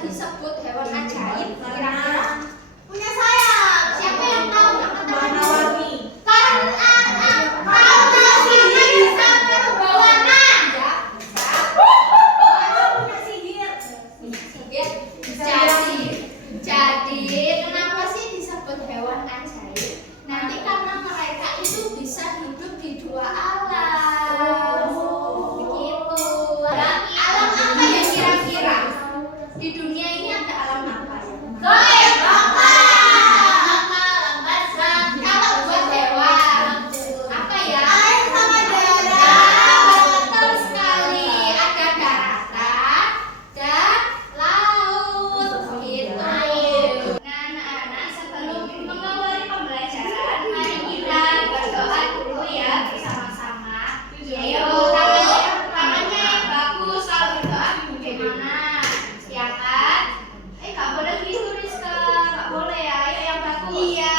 disebut hewan ajaib? Kira-kira punya sayap. Siapa yang tahu? Angkat tangannya. Kalau sihir bisa merubah warna. Punya sihir. Jadi kenapa sih disebut hewan ajaib? Nanti karena mereka itu bisa hidup di dua alam. Begitu. Alam apa ya kira-kira? Di dunia ini ada alam apa? Gaib. Kalau buat hewan apa ya? Air sama darat. Betul sekali. Ada daratan dan laut. Gitu. Nah, anak-anak, sebelum mengawali pembelajaran, mari kita berdoa dulu ya bersama-sama. Ayo, tangannya yang bagus. Kalau berdoa bagaimana? Siapkan? Gak boleh gitu, Rizka. Gak boleh ya. Ayo yang bagus. Iya.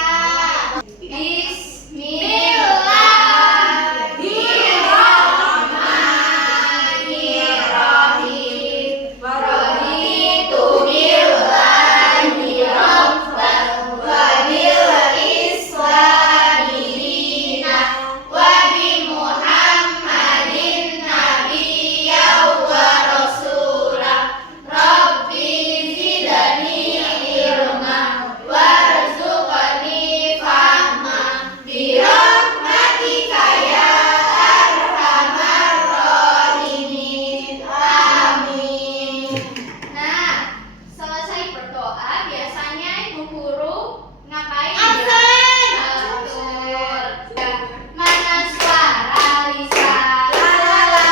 Bismillahirrahmanirrahim. Raditu billahi rabban wa bil islami dinan wa bi Muhammadin nabiyyan wa rasulah. Rabbi zidni ilma warzuqni fahma bi rahmatika ya arhamar rahimin. Amin. Nah, selesai berdoa biasanya ibu guru ngapain? Betul. Mana suara Lisa? Mana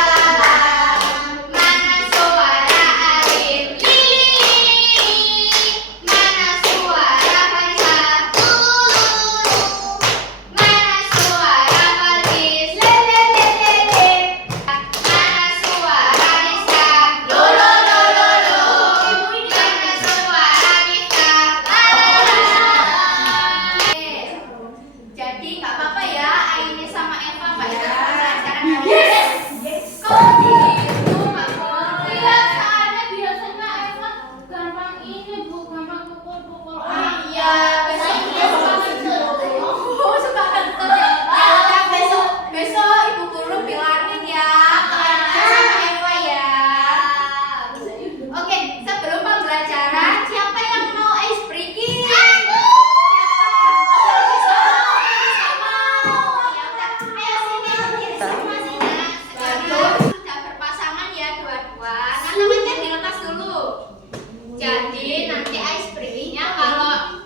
suara Arif? Mana suara Faisa? Mana suara Faris? Mana suara Rizka? Mana suara Mifta? Jadi nggak apa-apa ya, Aini sama Eva Pak ya pembelajaran hari ini. Kok gitu nggak boleh? Biasanya Eva gampang ini Bu, gampang pukul-pukul. Iya, suka kental ya. Besok Ibu Guru bilangin ya ke Aina sama Eva ya. Oke, sebelum pembelajaran, siapa yang mau ice breaking? Sudah berpasangan ya dua-dua. Nah, tangannya dilepas dulu. Jadi nanti ice breakingnya kalau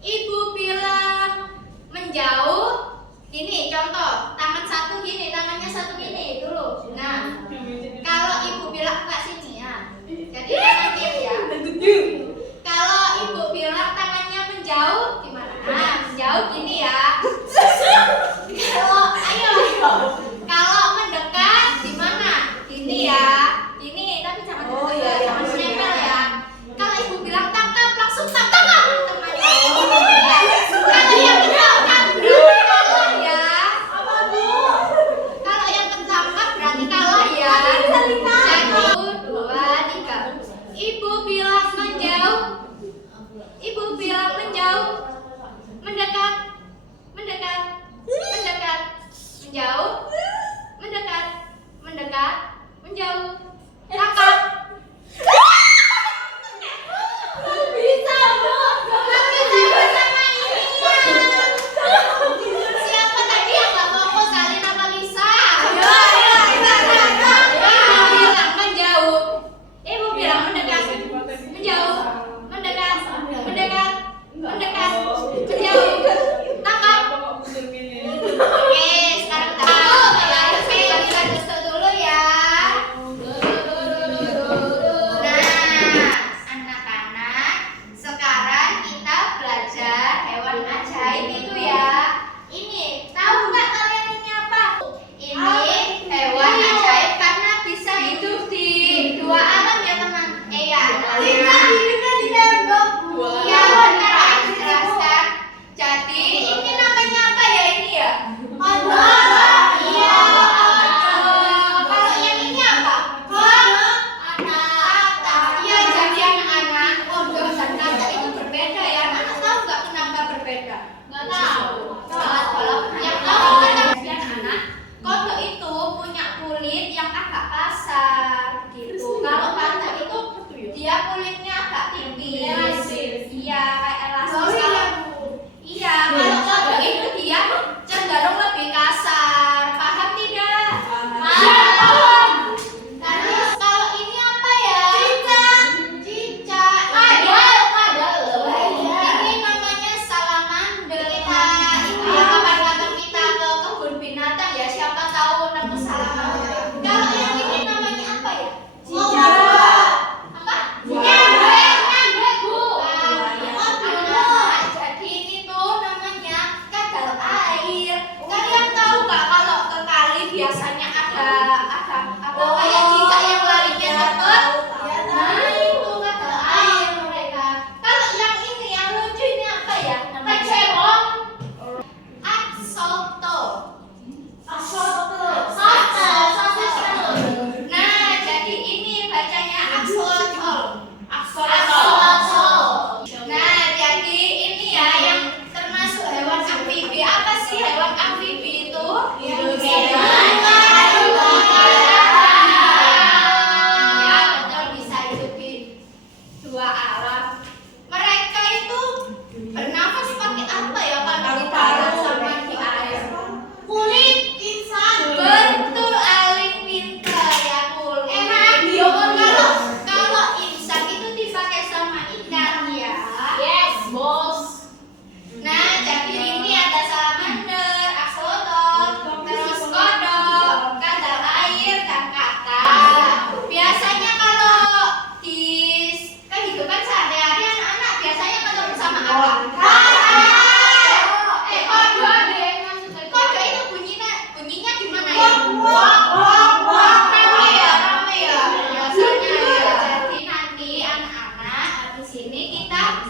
Ibu bilang menjauh, gini contoh, tangan satu gini, tangannya satu gini dulu. Nah, kalau Ibu bilang enggak sini ya. Jadi tangan kiri ya. Kalau Ibu bilang tangannya menjauh gimana? Nah, menjauh gini ya. Kalau mendekat gimana? Gini ya. Ini tapi jangan jangan menempel ya. Kalau Ibu bilang dua alam. Mereka itu bernafas pakai apa ya kalau ditaruh sama di air? Kulit insan. Betul, Alin pintar ya kulit. Kalau insan itu dipakai sama ikan ya. Yes, bos. Nah, jadi ini ada salamander, axolotl, terus kodok, kadal air, dan kata. Biasanya kalau di kehidupan sehari-hari anak-anak biasanya ketemu sama apa? Kodok deh, maksudnya. Kodok itu bunyinya gimana ya? Rame ya. Biasanya ya. Jadi nanti anak-anak habis ini kita